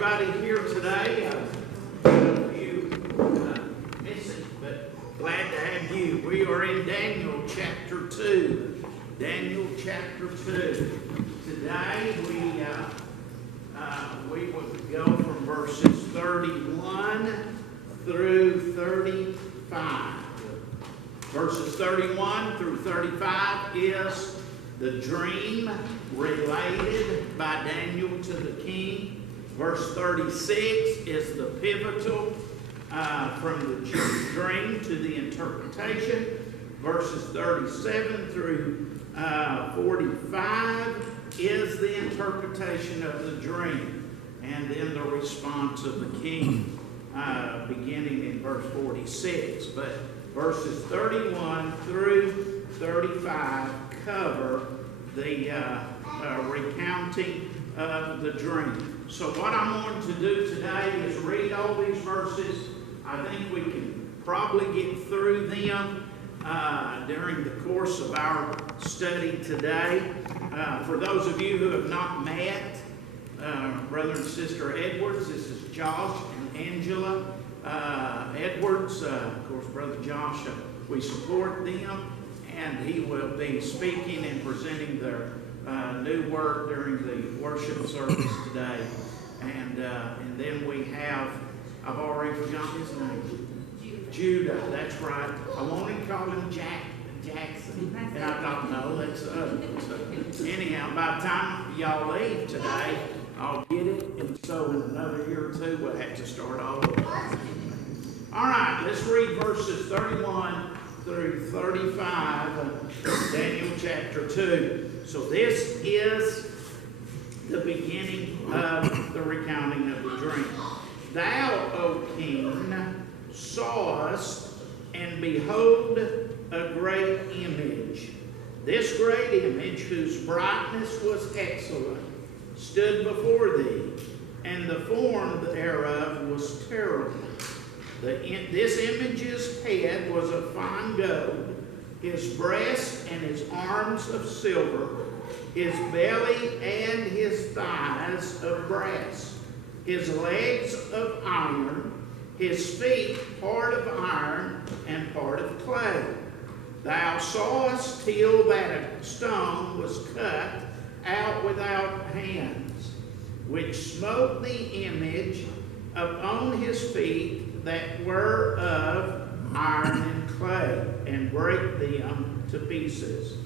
everybody here today. Some of you missing, but glad to have you. We are in Daniel chapter 2. Daniel chapter 2. Today we will go from verses 31 through 35. Verses 31 through 35 is the dream related by Daniel to the king. Verse 36 is the pivotal from the dream to the interpretation. Verses 37 through 45 is the interpretation of the dream. And then the response of the king beginning in verse 46. But verses 31 through 35 cover the recounting of the dream. So what I'm going to do today is read all these verses. I think we can probably get through them during the course of our study today. For those of you who have not met Brother and Sister Edwards, this is Josh and Angela Edwards. Of course, Brother Josh, we support them, and he will be speaking and presenting their new work during the worship service today. And then we have, I've already forgotten his name. Judah, that's right. I wanted to call him Jackson. And I thought, no, that's so anyhow, by the time y'all leave today, I'll get it. And so in another year or two, we'll have to start all over. All right, let's read verses 31 through 35 of Daniel chapter 2. So this is the beginning of the recounting of the dream. Thou, O king, sawest, and behold, a great image. This great image, whose brightness was excellent, stood before thee, and the form thereof was terrible. This image's head was of fine gold, his breast and his arms of silver, his belly and his thighs of brass, his legs of iron, his feet part of iron and part of clay. Thou sawest till that a stone was cut out without hands, which smote the image upon his feet that were of iron and clay, and brake them to pieces.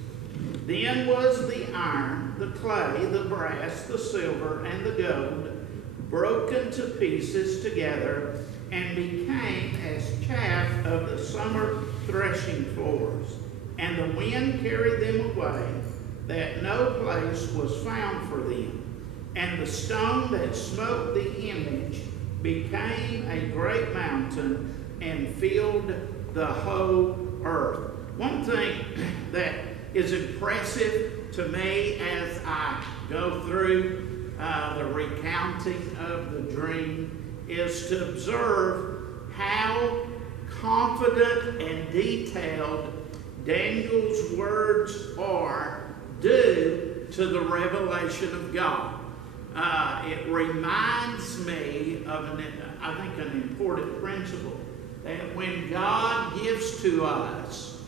Then was the iron, the clay, the brass, the silver, and the gold broken to pieces together, and became as chaff of the summer threshing floors. And the wind carried them away, that no place was found for them. And the stone that smote the image became a great mountain and filled the whole earth. One thing that is impressive to me as I go through the recounting of the dream is to observe how confident and detailed Daniel's words are due to the revelation of God. It reminds me of, I think, an important principle, that when God gives to us,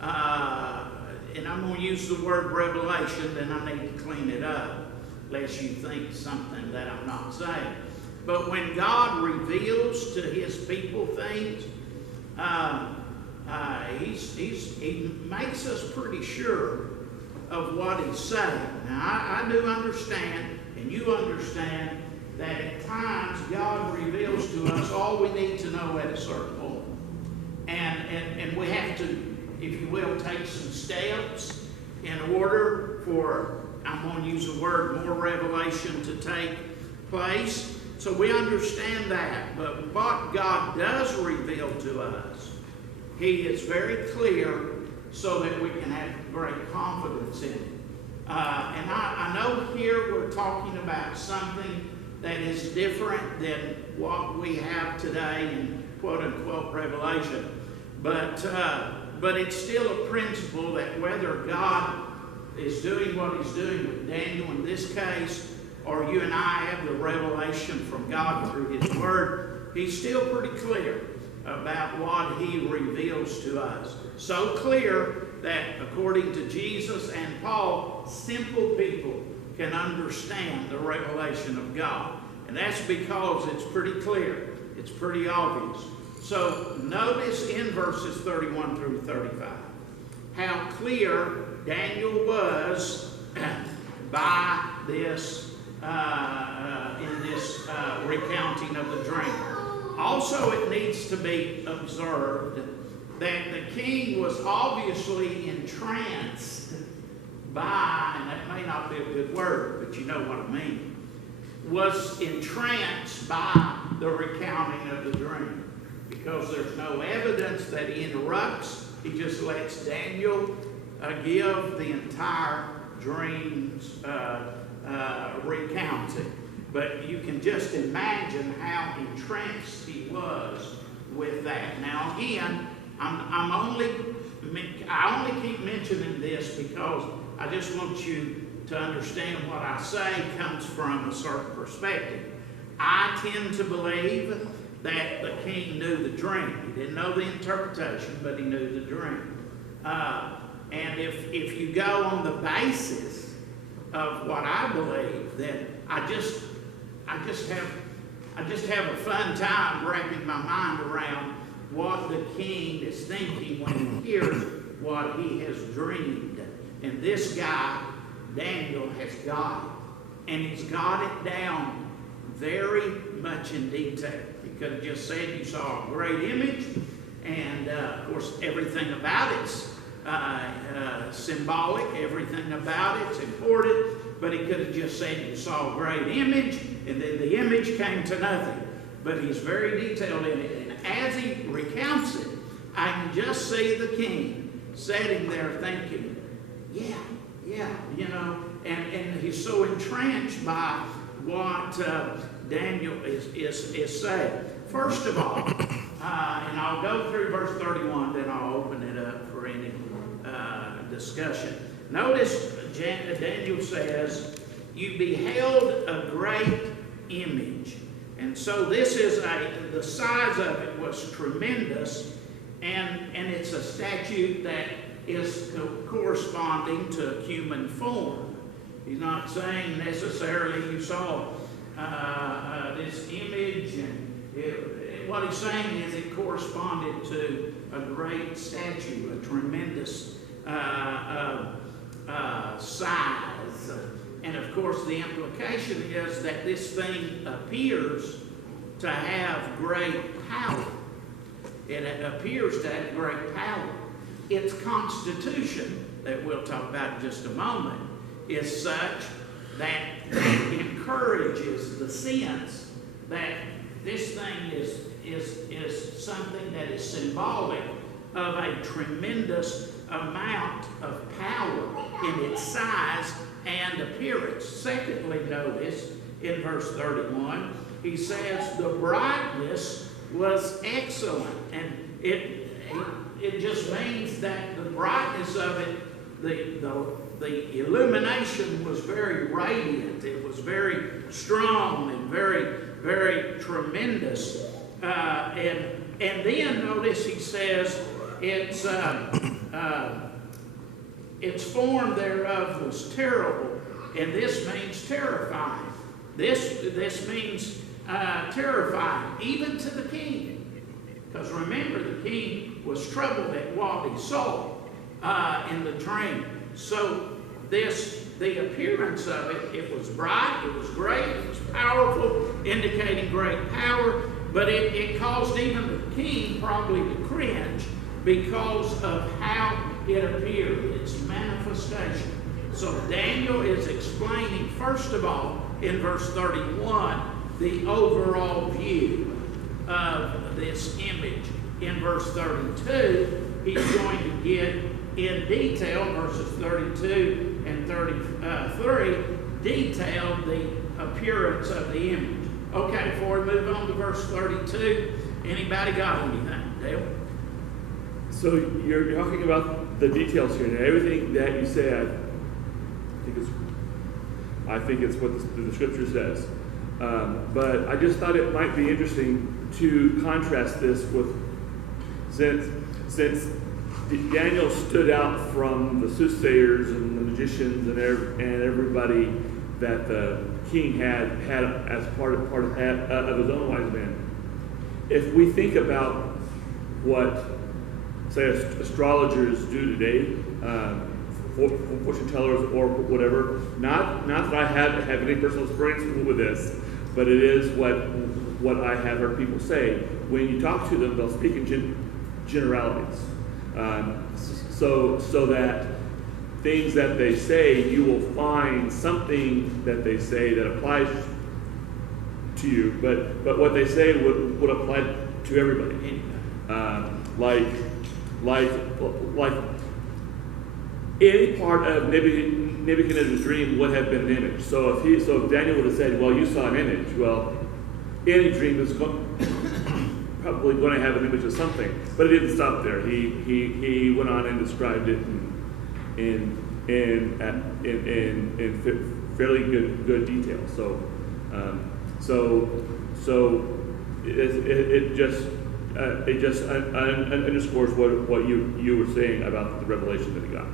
and I'm going to use the word revelation, then I need to clean it up, lest you think something that I'm not saying. But when God reveals to his people things, he makes us pretty sure of what he's saying. Now, I do understand, and you understand, that at times God reveals to us all we need to know at a certain point. And we have to, if you will, take some steps in order for, I'm going to use the word, more revelation to take place. So we understand that. But what God does reveal to us, he is very clear so that we can have great confidence in it. And I know here we're talking about something that is different than what we have today in quote-unquote revelation. But it's still a principle that whether God is doing what he's doing with Daniel in this case, or you and I have the revelation from God through His Word, He's still pretty clear about what He reveals to us. So clear that according to Jesus and Paul, simple people can understand the revelation of God. And that's because it's pretty clear. It's pretty obvious. So notice in verses 31 through 35 how clear Daniel was by this in this recounting of the dream. Also, it needs to be observed that the king was obviously entranced by, and that may not be a good word, but you know what I mean, was entranced by the recounting of the dream. Because there's no evidence that he interrupts. He just lets Daniel give the entire dream's recounting. But you can just imagine how entranced he was with that. Now again, I only keep mentioning this because I just want you to understand what I say comes from a certain perspective. I tend to believe that the king knew the dream. He didn't know the interpretation, but he knew the dream. And if you go on the basis of what I believe, then I just have a fun time wrapping my mind around what the king is thinking when he hears what he has dreamed. And this guy, Daniel, has got it. And he's got it down very much in detail. He could have just said you saw a great image, and of course everything about it's symbolic, everything about it's important, but he could have just said you saw a great image, and then the image came to nothing. But he's very detailed in it, and as he recounts it, I can just see the king sitting there thinking, yeah, you know, and he's so entrenched by what Daniel is saying. First of all, and I'll go through verse 31, then I'll open it up for any discussion. Notice Daniel says, you beheld a great image. And so this is the size of it was tremendous, and it's a statue that is corresponding to human form. He's not saying necessarily you saw this image, and what he's saying is it corresponded to a great statue, a tremendous size. And of course the implication is that this thing appears to have great power. It appears to have great power. Its constitution, that we'll talk about in just a moment, is such that it encourages the sense that this thing is something that is symbolic of a tremendous amount of power in its size and appearance. Secondly, notice in verse 31, he says the brightness was excellent. And it just means that the brightness of it, the illumination was very radiant. It was very strong and very, very tremendous. And then notice he says its form thereof was terrible, and this means terrifying. This means terrifying, even to the king. Because remember, the king was troubled at what he saw in the dream. So the appearance of it, it was bright, it was great, it was powerful, indicating great power, but it caused even the king probably to cringe because of how it appeared, its manifestation. So Daniel is explaining, first of all, in verse 31, the overall view of this image. In verse 32, he's going to get in detail, verses 32 and 33, detail the appearance of the image. Okay, before we move on to verse 32, anybody got anything? Dale? So you're talking about the details here, and everything that you said, I think is I think it's what the scripture says. But I just thought it might be interesting to contrast this with, since Daniel stood out from the soothsayers and the magicians and everybody that the king had as part of his own wise men. If we think about what, say, astrologers do today, fortune tellers or whatever, not that I have any personal experience with this, but it is what I have heard people say. When you talk to them, they'll speak in generalities. So that things that they say, you will find something that they say that applies to you, but what they say would apply to everybody. Like any part of Nebuchadnezzar's dream would have been an image. So if Daniel would have said, "Well, you saw an image," well, any dream is probably going to have an image of something. But it didn't stop there. He went on and described it in fairly good detail. So it just underscores what you were saying about the revelation that he got.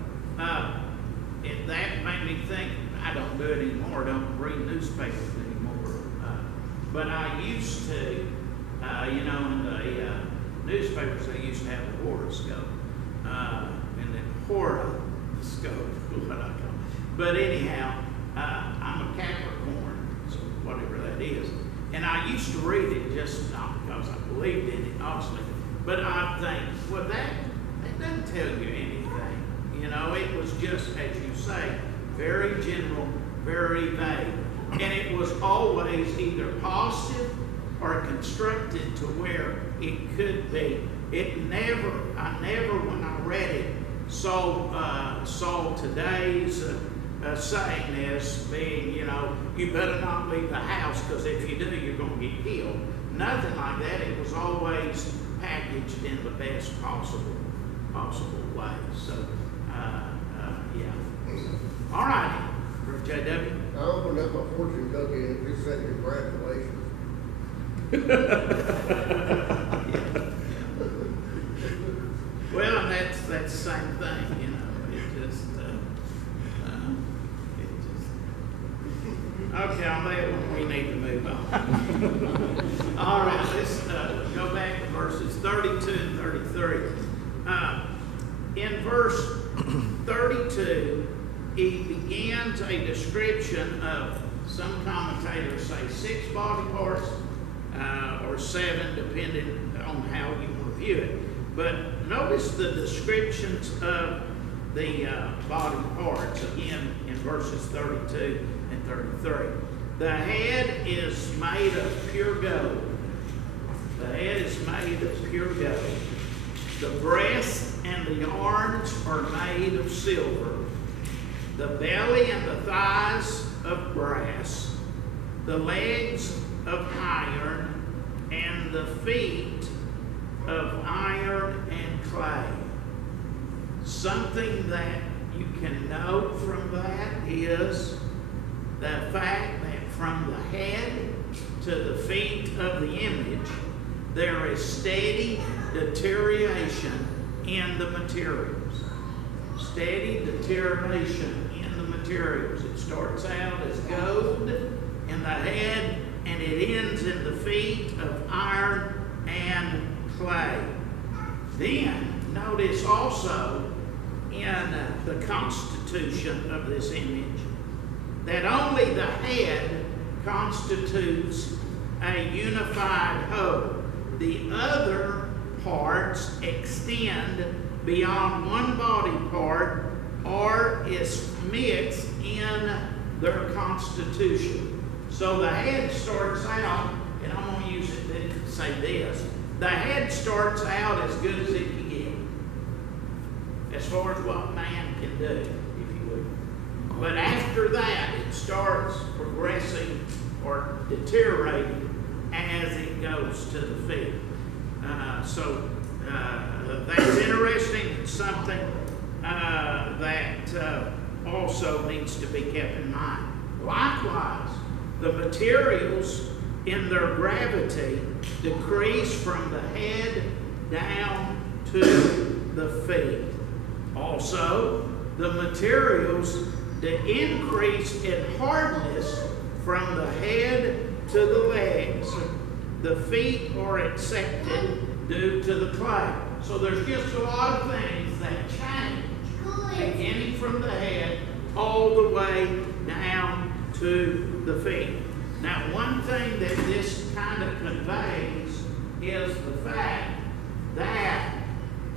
That made me think. I don't do it anymore. Don't read newspapers anymore. But I used to. In the newspapers, they used to have a horoscope, and the horoscope, what I call it. But anyhow, I'm a Capricorn, so whatever that is, and I used to read it just not because I believed in it, obviously, but I think, well, that doesn't tell you anything. It was just, as you say, very general, very vague, and it was always either positive or constructed to where it could be. I never, when I read it, saw today's saying as being, you better not leave the house because if you do, you're going to get killed. Nothing like that. It was always packaged in the best possible way. So, yeah. All right, JW. I opened up a fortune cookie and it just said congratulations. Well, and that's the same thing, Okay, on that one we need to move on. All right, let's go back to verses 32 and 33. In verse 32, he begins a description of, some commentators say 6 body parts, or 7, depending on how you want to view it. But notice the descriptions of the body parts, again, in verses 32 and 33. The head is made of pure gold. The head is made of pure gold. The breast and the arms are made of silver. The belly and the thighs of brass. The legs of iron, and the feet of iron and clay. Something that you can note from that is the fact that from the head to the feet of the image, there is steady deterioration in the materials. Steady deterioration in the materials. It starts out as gold in the head, and it ends in the feet of iron and clay. Then, notice also in the constitution of this image that only the head constitutes a unified whole. The other parts extend beyond one body part or is mixed in their constitution. So the head starts out, and I'm going to use it to say this, the head starts out as good as it can get, as far as what man can do, if you would. But after that, it starts progressing or deteriorating as it goes to the feet. So that's interesting. It's something that also needs to be kept in mind. Likewise, the materials in their gravity decrease from the head down to the feet. Also, the materials that increase in hardness from the head to the legs. The feet are accepted due to the clay. So there's just a lot of things that change, beginning from the head all the way down to the feet. Now, one thing that this kind of conveys is the fact that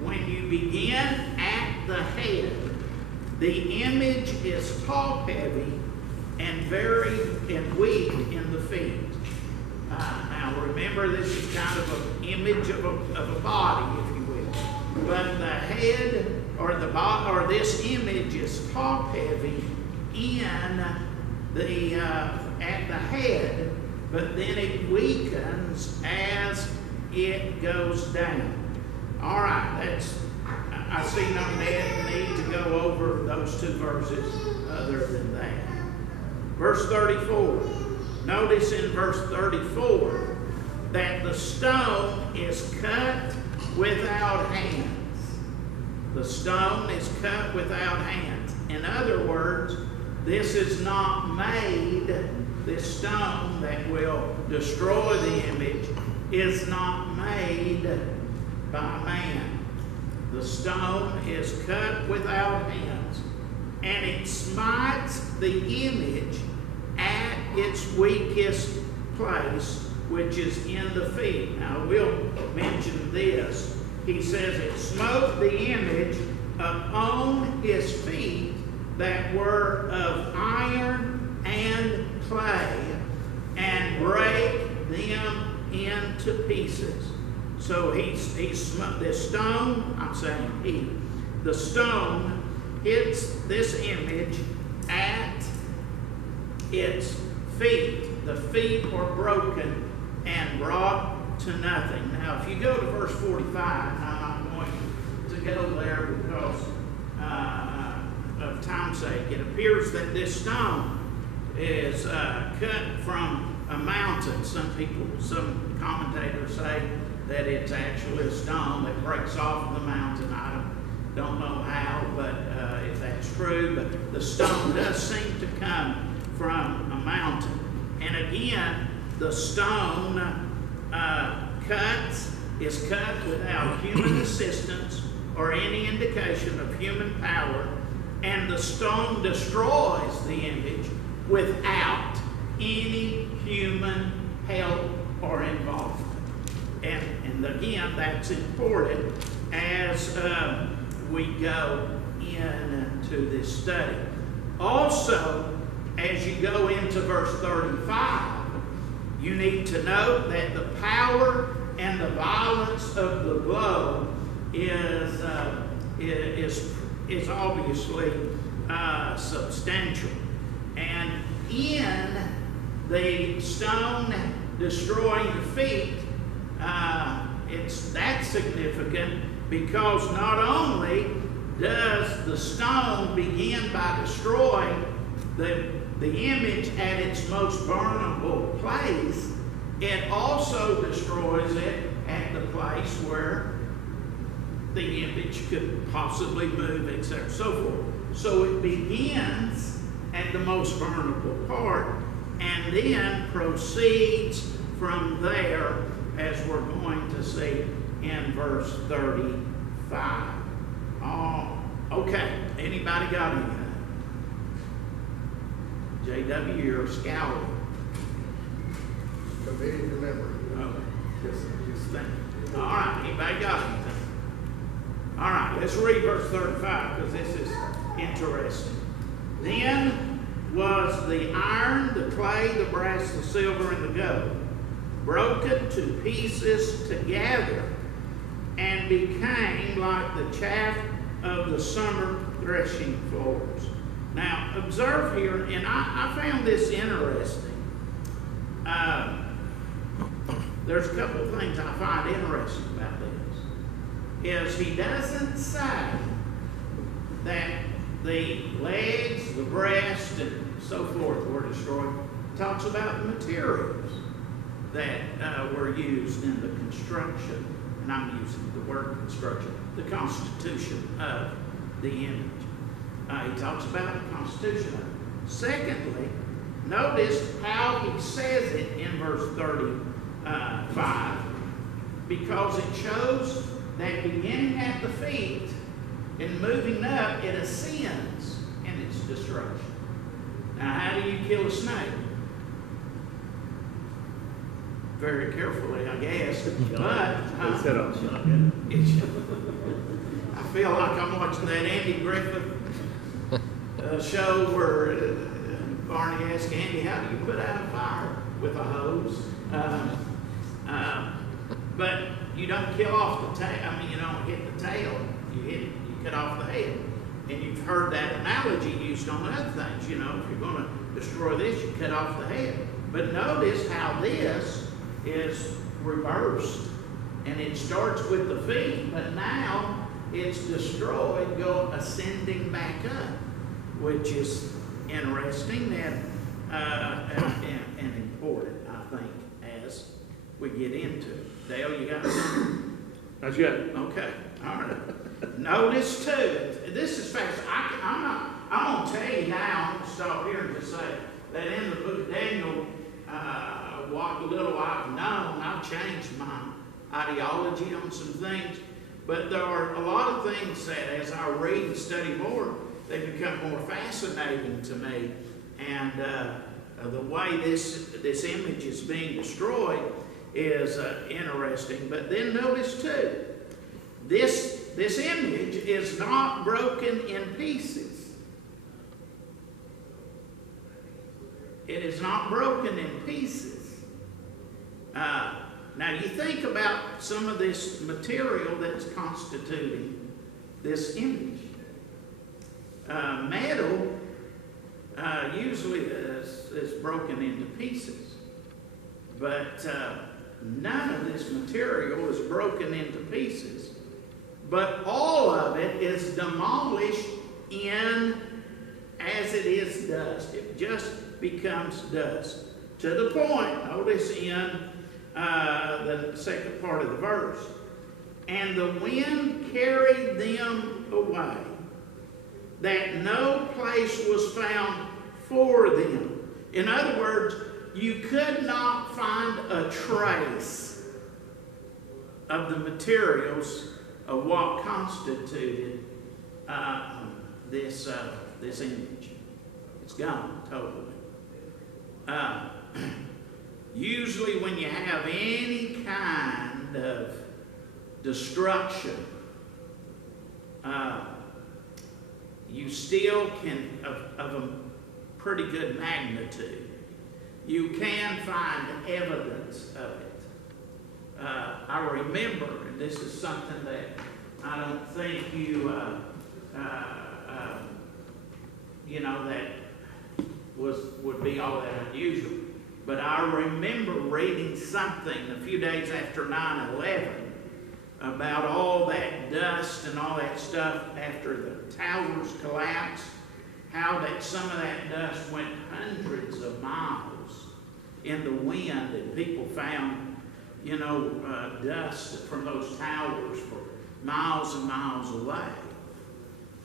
when you begin at the head, the image is top-heavy and very weak in the feet. Now, remember, this is kind of an image of a body, if you will. But the head or this image is top-heavy at the head, but then it weakens as it goes down. All right, I see no need to go over those two verses other than that. Verse 34. Notice in verse 34 that the stone is cut without hands. The stone is cut without hands. In other words, this is not made, this stone that will destroy the image is not made by man. The stone is cut without hands, and it smites the image at its weakest place, which is in the feet. Now, we'll mention this. He says it smote the image upon his feet that were of iron and clay, and brake them into pieces. So he smote this stone, the stone hits this image at its feet. The feet were broken and brought to nothing. Now, if you go to verse 45, I'm not going to go there because of time's sake. It appears that this stone is cut from a mountain. Some commentators say that it's actually a stone that breaks off the mountain. I don't know how, but if that's true. But the stone does seem to come from a mountain. And again, the stone is cut without human assistance or any indication of human power, and the stone destroys the image without any human help or involvement. And again, that's important as we go into this study. Also, as you go into verse 35, you need to note that the power and the violence of the blow is obviously substantial. And in the stone destroying the feet, that's significant because not only does the stone begin by destroying the image at its most vulnerable place, it also destroys it at the place where the image could possibly move, etc., so forth. So it begins at the most vulnerable part and then proceeds from there, as we're going to see in verse 35. Oh, okay. Anybody got anything? JW, you're scowling. Committed to memory. Okay. Just think. All right. Anybody got anything? All right. Let's read verse 35 because this is interesting. Then was the iron, the clay, the brass, the silver, and the gold broken to pieces together and became like the chaff of the summer threshing floors. Now, observe here, and I found this interesting. There's a couple of things I find interesting about this. He doesn't say that the legs, the breast, and so forth were destroyed. Talks about the materials that were used in the construction, and I'm using the word construction, the constitution of the image. He talks about the constitution of it. Secondly, notice how he says it in verse 35, because it shows that beginning at the feet and moving up, it ascends in its destruction. Now, how do you kill a snake? Very carefully, I guess. But Set up. I feel like I'm watching that Andy Griffith show where Barney asks Andy, how do you put out a fire? With a hose. But you don't kill off the tail. I mean, you don't hit the tail. You cut off the head. And you've heard that analogy used on other things. You know, if you're going to destroy this, you cut off the head. But notice how this is reversed. And it starts with the feet, but now it's destroyed, ascending back up, which is interesting and important, I think, as we get into it. Dale, you got something? Not yet. Okay, all right. Notice too, this is fast. I'm going to tell you now, I'm going to stop here and just say that in the book of Daniel, what little I've known, I've changed my ideology on some things. But there are a lot of things that as I read and study more, they become more fascinating to me. And the way this image is being destroyed is interesting. But then notice too, this image is not broken in pieces. It is not broken in pieces. Now you think about some of this material that's constituting this image. Metal usually is broken into pieces, but none of this material is broken into pieces, but all of it is demolished as it is dust. It just becomes dust. To the point, notice in the second part of the verse, and the wind carried them away, that no place was found for them. In other words, you could not find a trace of the materials of what constituted this image. It's gone totally. Usually when you have any kind of destruction, you still can, of a pretty good magnitude, you can find evidence of it. I remember, and this is something that I don't think that would be all that unusual. But I remember reading something a few days after 9/11 about all that dust and all that stuff after the towers collapsed, how that some of that dust went hundreds of miles in the wind, and people found, dust from those towers for miles and miles away.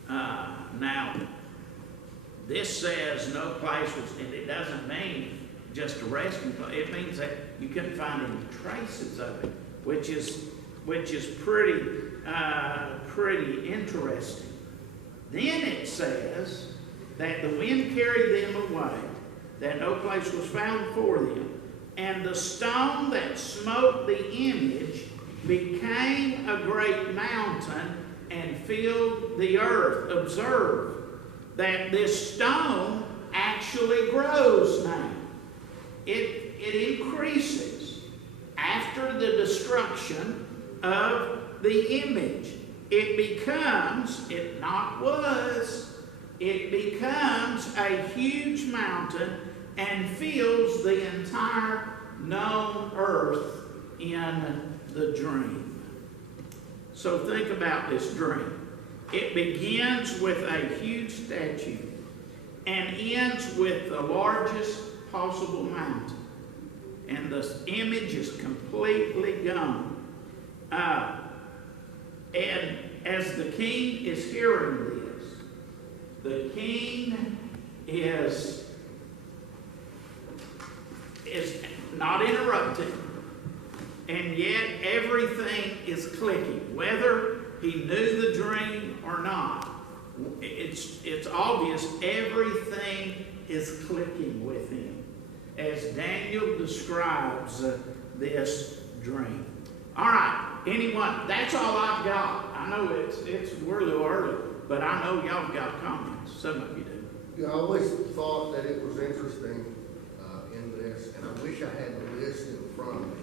Now, this says no place was, and it doesn't mean just a resting place. It means that you couldn't find any traces of it, which is pretty interesting. Then it says that the wind carried them away, that no place was found for them, and the stone that smote the image became a great mountain and filled the earth. Observe that this stone actually grows now. It increases after the destruction of the image. It becomes a huge mountain and fills the entire known earth in the dream. So think about this dream. It begins with a huge statue, and ends with the largest possible mountain. And the image is completely gone. And as the king is hearing this, the king is not interrupting, and yet everything is clicking, whether he knew the dream or not. It's obvious everything is clicking with him as Daniel describes this dream. All right, anyone? That's all I've got. I know we're a little early, but I know y'all got comments. Some of you do. Yeah, I always thought that it was interesting in this, and I wish I had the list in front of me,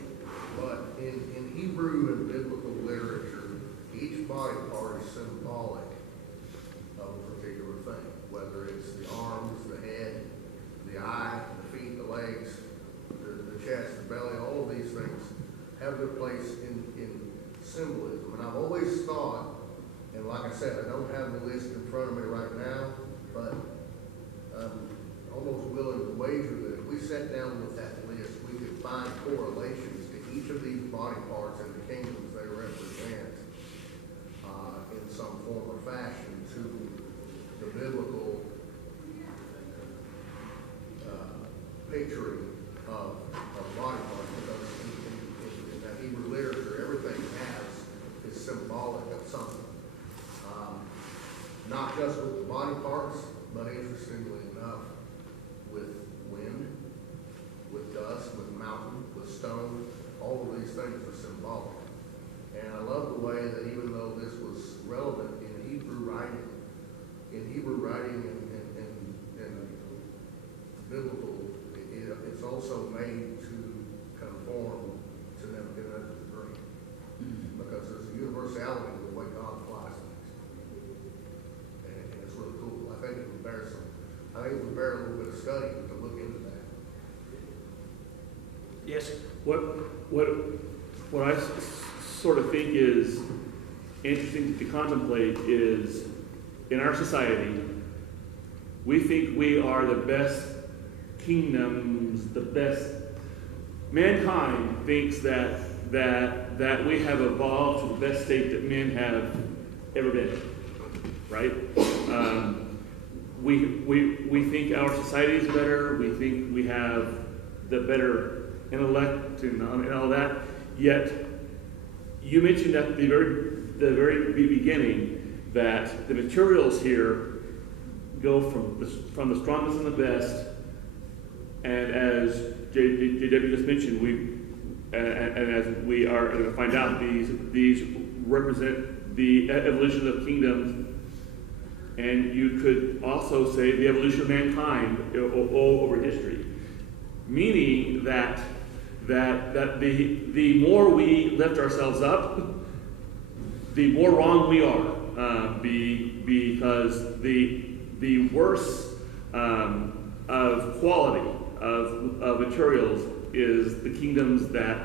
but in Hebrew and biblical literature, each body part is symbolic of a particular thing, whether it's the arms, the head, the eye, the feet, the legs, the chest, the belly. All of these things have their place in symbolism. And I've always thought, and like I said, I don't have the list in front of me right now, but I'm almost willing to wager that if we sat down with that list, we could find correlations to each of these body parts and the kingdoms they represent in some form or fashion to the biblical picturing of body parts. Because in that Hebrew literature, everything is symbolic of something. Not just with the body parts, but interestingly enough, with wind, with dust, with mountain, with stone. All of these things are symbolic. And I love the way that even though this was relevant in Hebrew writing and biblical, it's also made to conform to Nebuchadnezzar's dream. Because there's a universality in the way God applies things. And it's really cool. I think it would bear a little bit of study to look into that. Yes. What I sort of think is interesting to contemplate is, in our society, we think we are the best kingdoms, the best. Mankind thinks that we have evolved to the best state that men have ever been, right? We think our society is better. We think we have the better intellect and all that. Yet, you mentioned at the very beginning that the materials here go from the strongest and the best, and as JW just mentioned, and as we are going to find out, these represent the evolution of kingdoms, and you could also say the evolution of mankind over history, meaning that the more we lift ourselves up, the more wrong we are, because the worse of quality of materials is the kingdoms that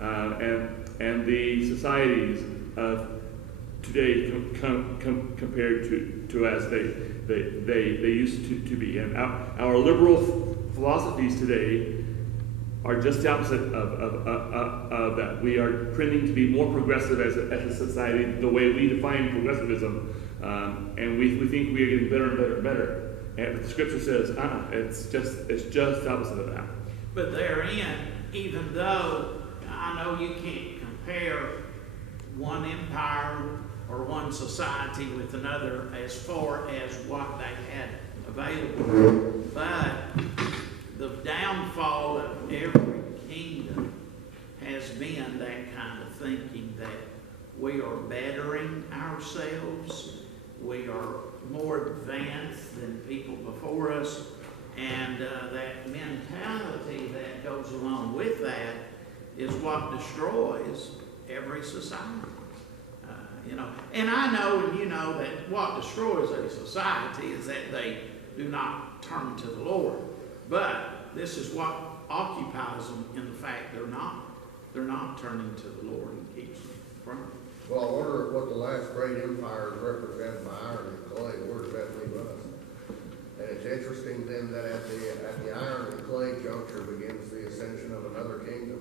and the societies of today compared to as they used to be. And our liberal philosophies today are just the opposite of that. We are trending to be more progressive as a society, the way we define progressivism, and we think we are getting better and better and better. And the scripture says, it's just the opposite of that. But therein, even though I know you can't compare one empire or one society with another as far as what they had available, but the downfall of every kingdom has been that kind of thinking that we are bettering ourselves, we are more advanced than people before us, and that mentality that goes along with that is what destroys every society. And I know and you know that what destroys a society is that they do not turn to the Lord. But this is what occupies them in the fact they're not turning to the Lord and keeps them from it. Well, I wonder what the last great empires represented by iron and clay. Where does that leave us? And it's interesting then that at the iron and clay juncture begins the ascension of another kingdom,